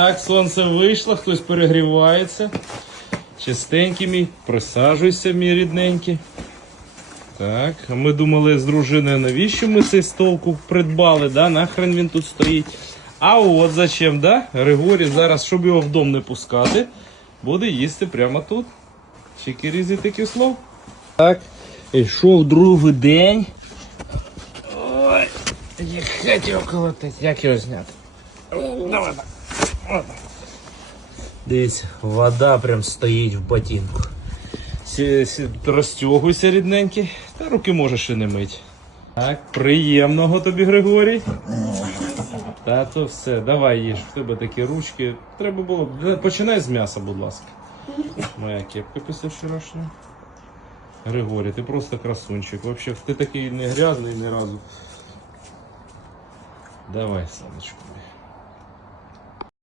Так, сонце вийшло, хтось перегрівається. Чистенький мій, присаджуйся, мій рідненький. Так, ми думали з дружиною, навіщо ми цей столку придбали, да? нахрен він тут стоїть. А от зачем, да? Григорій зараз, щоб його в дом не пускати, буде їсти прямо тут. Чикерізі такі слов. Так, йшов другий день. Ой, як хотів колотить, як його зняти? Давай так. Дивіться, вода прям стоїть в ботинку. Розтягуйся, рідненький, та руки можеш і не мить. Так, приємного тобі, Григорій. Та то все, давай їж, в тебе такі ручки. Треба було. Починай з м'яса, будь ласка. Моя кепка після вчорашнього. Григорій, ти просто красунчик. Вообще, ти такий не грязний ні разу. Давай, моє.